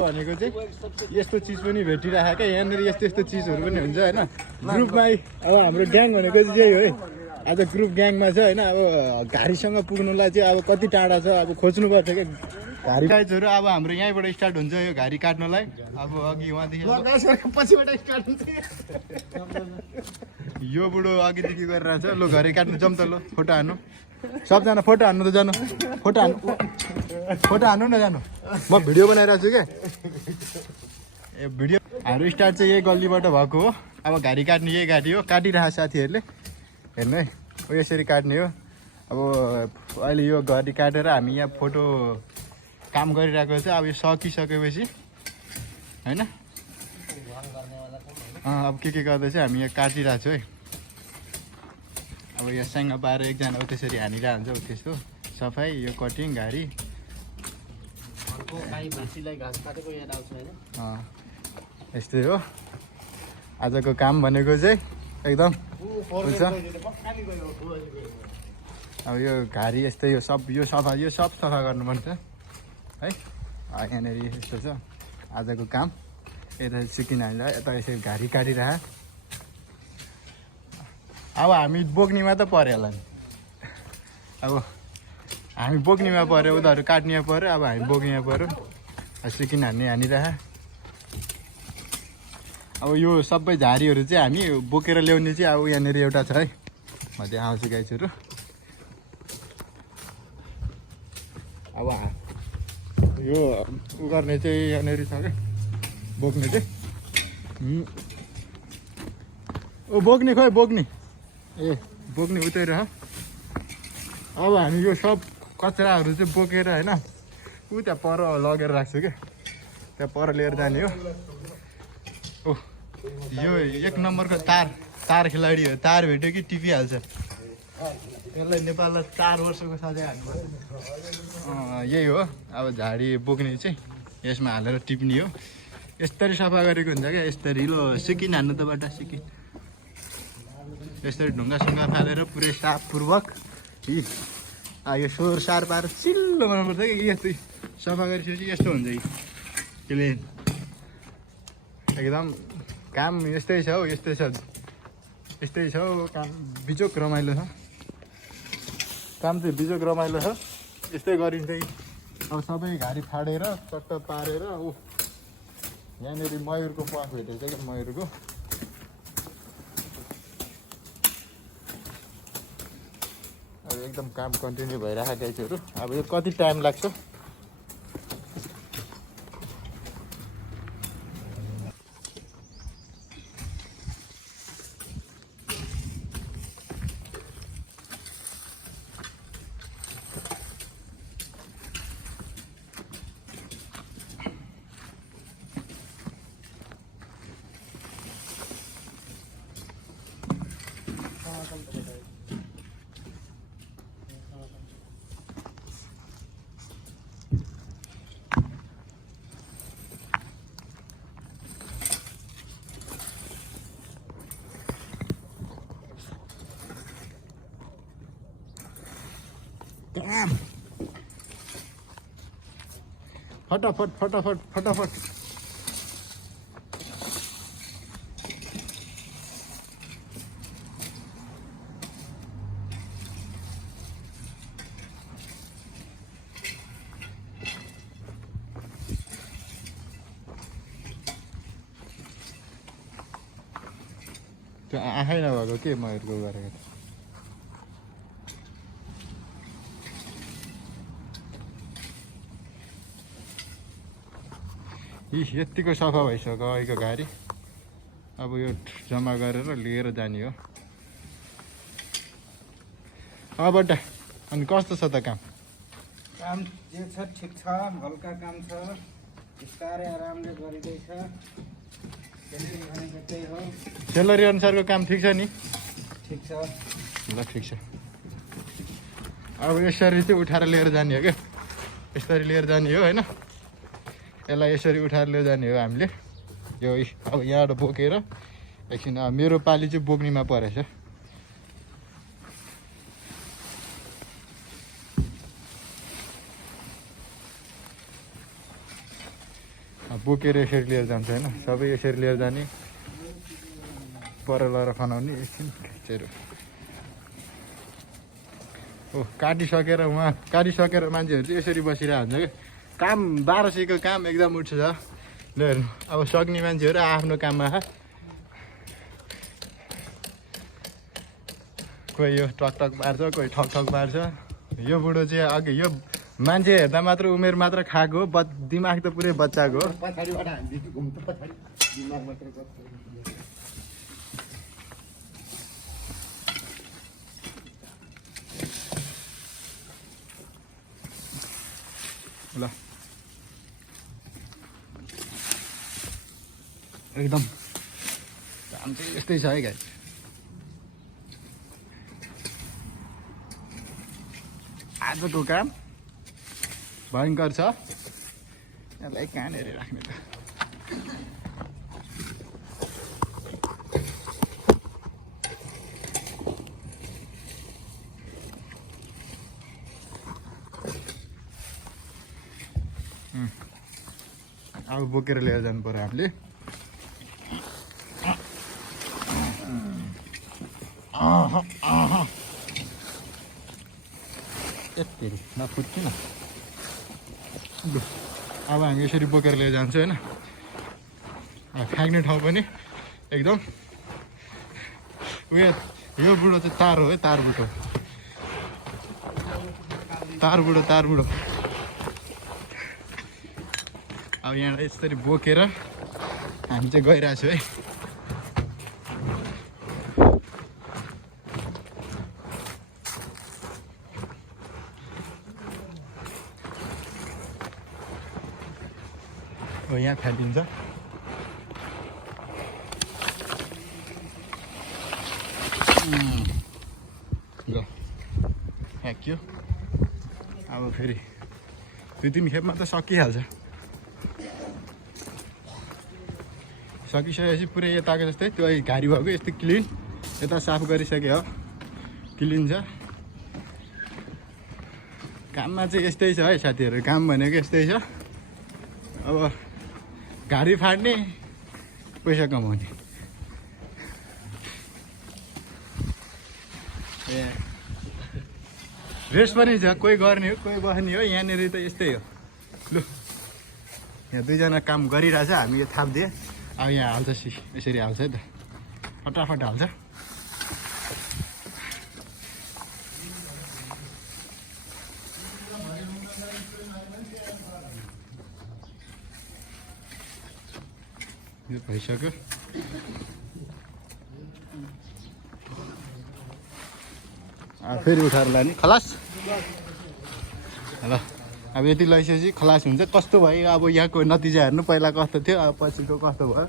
भनेको चाहिँ यस्तो चिज पनि भेटिरहेको क्या यहाँनिर यस्तो यस्तो चिजहरू पनि हुन्छ होइन ग्रुपमा अब हाम्रो ग्याङ भनेको चाहिँ यही हो है आज ग्रुप ग्याङमा छ होइन अब घारीसँग पुग्नुलाई चाहिँ अब कति टाढा छ अब खोज्नुपर्छ क्या घारी साइजहरू अब हाम्रो यहीँबाट स्टार्ट हुन्छ यो घारी काट्नलाई अब अघि उहाँदेखि पछिबाट स्टार्ट हुन्छ यो बुढो अघिदेखि गरिरहेको छ ल घारी काट्नु जाउँ त ल फोटो हान्नु सबजना फोटो हान्नु त जानु फोटो हान्नु न जानु म भिडियो बनाइरहेको छु क्या ए भिडियो हाम्रो स्टार्ट चाहिँ यही गल्लीबाट भएको हो अब घारी काट्ने यही घारी हो काटिरहेको साथीहरूले हेर्नु है यसरी काट्ने हो अब अहिले यो घारी काटेर हामी यहाँ फोटो काम गरिरहेको छ अब यो सकिसकेपछि होइन अब के गर्दा चाहिँ हामी यहाँ काटिरहेको छु है अब यो साङ्गा पाएर एकजना हो त्यसरी हानिरहेको हुन्छ त्यस्तो सफाइ यो कटिङ घारी यस्तै हो आजको काम भनेको चाहिँ एकदम हुन्छ अब यो घारी यस्तै यो सब सफा गर्नुपर्छ है यहाँनिर यस्तो छ आजको काम यता सिकिन हामीलाई यता यसरी घारी काटिरह अब हामी बोक्नेमा त पऱ्यो होला नि अब हामी बोक्नेमा पऱ्यो उनीहरू काट्नेमा पऱ्यो अब हामी बोक्नेमा पऱ्यो सिकिन हानिरह अब यो सबै झारीहरू चाहिँ हामी बोकेर ल्याउने चाहिँ अब यहाँनिर एउटा छ है म त्यहाँ आउँछु गाइसहरू अब यो उ गर्ने चाहिँ यहाँनिर छ क्या बोक्ने चाहिँ ओ बोक्ने खोइ बोक्ने ए बोक्ने उतै रह अब हामी यो सब कचराहरू चाहिँ बोकेर होइन ऊ त्यहाँ पर लगेर राख्छु क्या त्यहाँ पर लिएर जाने हो ओ यो एक नम्बरको तार खेलाडी हो तार भेट्यो कि टिपिहाल्छ त्यसलाई नेपाललाई 4 वर्षको सजाय हान्नुपर्छ यही हो अब झाडी बोक्ने चाहिँ यसमा हालेर टिप्ने हो यसरी सफा गरेको हुन्छ क्या यसरी लो सिकिन हान्नु त बाटा सिकिन यसरी ढुङ्गासुङ्गा फालेर पुरै साफपूर्वक यो सोहोर सार पारेर चिल्लो बनाउनुपर्छ कि यस्तै सफा गरिसकेपछि यस्तो हुन्छ कि क्लिन एकदम काम यस्तै छ हौ यस्तै छ हौ काम बिजोक रमाइलो छ काम चाहिँ बिजोक रमाइलो छ यस्तै गरिन्छ कि अब सबै घारी फाडेर चट्ट पारेर ऊ यहाँनिर मयुरको प्वाख भेटेछ क्या मयुरको अब एकदम काम कन्टिन्यू भइरहेको गाइजहरू अब यो कति टाइम लाग्छ Damn! फटाफट त्यो आँखै नभएको के मयुरको गरेको यतिको सफा भइसक्यो अहिलेको गाडी अब यो जम्मा गरेर लिएर जाने हो अबटा अनि कस्तो छ त काम जे छ ठिक छ हल्का काम छ बिस्तारै आरामले गरिँदैछ सेलरी अनुसारको काम ठिक छ नि ठिक छ ल ठिक छ अब यसरी चाहिँ उठाएर लिएर जाने हो क्या यसरी लिएर जाने हो होइन यसलाई यसरी उठाएर लिएर जाने हो हामीले यो अब यहाँबाट बोकेर एकछिन मेरो पाली चाहिँ बोक्नेमा परेछ बोकेर यसरी लिएर जान्छ होइन सबै यसरी लिएर जाने पर लगाएर खनाउने एकछिन खिचेर काटिसकेर मान्छेहरू चाहिँ यसरी बसिरहेको हुन्छ क्या काम 1200को काम एकदम उठ्छ ल हेर्नु अब सक्ने मान्छेहरू आफ्नो काममा कोही यो टक पार्छ कोही ठक पार्छ यो बुढो चाहिँ अघि यो मान्छे हेर्दा मात्र उमेर मात्र खाएको दिमाग त पुरै बच्चाको पछाडिबाट हान्दिन्छु घुम्छ पछाडि दिमाग मात्र ल एकदम काम चाहिँ यस्तै छ है गाई आजको काम भयङ्कर छ यसलाई कहाँनिर राख्ने त अब बोकेर लिएर जानु पर्यो हामीले यति नफुट्किन अब हामी यसरी बोकेर लिएर जान्छौँ होइन फ्याँक्ने ठाउँ पनि एकदम उयो यो बुढो चाहिँ तार हो है तार बुढो अब यहाँ यसरी बोकेर हामी चाहिँ गइरहेको छौँ है यहाँ फ्याँकिन्छ ल फ्याँक्यो अब फेरि 2-3 खेपमा त सकिहाल्छ सकिसकेपछि पुरै यताको जस्तै त्यो घारी भएको यस्तो क्लिन यता साफ गरिसक्यो हो क्लिन छ काममा चाहिँ यस्तै छ है साथीहरू काम भनेको यस्तै छ अब घारी फाड्ने पैसा कमाउने रेस्ट पनि छ कोही गर्ने हो कोही बस्ने हो यहाँनिर त यस्तै हो लु यहाँ दुईजना काम गरिरहेछ हामी यो थाप्दिए अब यहाँ हाल्छ यसरी हाल्छ है त फटाफट हाल्छ यो भइसक्यो फेरि उठाएर लाने खलास ल अब यति लगाइसकेपछि खलास हुन्छ कस्तो भयो अब यहाँको नतिजा हेर्नु पहिला कस्तो थियो अब पछिको कस्तो भयो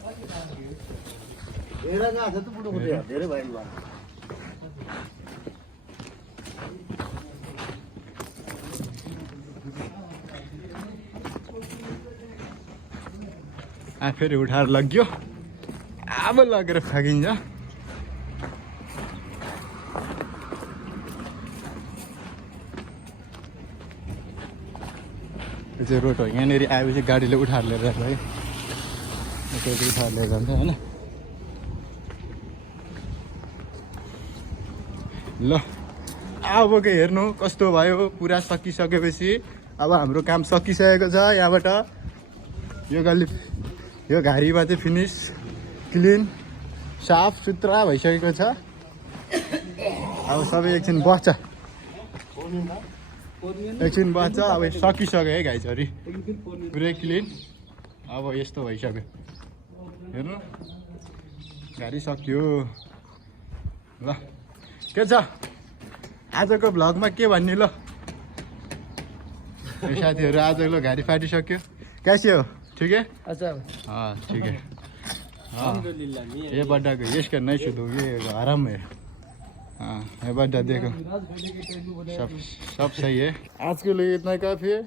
फेरि उठाएर लग्यो अब लगेर फ्याँकिन्छ यो चाहिँ रोड हो यहाँनिर आएपछि गाडीले उठाएर लिएर जान्छ है उठाएर लिएर जान्छ होइन ल अब के हेर्नु कस्तो भयो पुरा सकिसकेपछि अब हाम्रो काम सकिसकेको छ यहाँबाट यो घारीमा चाहिँ फिनिस क्लिन साफ सुथरा भइसकेको छ अब सबै एकछिन बस्छ अब सकिसक्यो है घाइचरी पुरै क्लिन अब यस्तो भइसक्यो हेर्नु घारी सक्यो ल के छ आजको भ्लगमा के भन्ने ल साथीहरू आजको घारी फाटिसक्यो कैसे हो ठीक है ठीक है ये बड्डा को यश करना ही शुरू ये आराम है ये बड्डा देखो सब सही है आज के लिए इतना काफ़ी है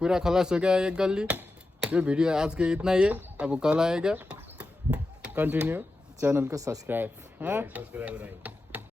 पूरा खलास हो गया एक गली ये वीडियो आज के इतना ही है अब कल आएगा कंटिन्यू चैनल को सब्सक्राइब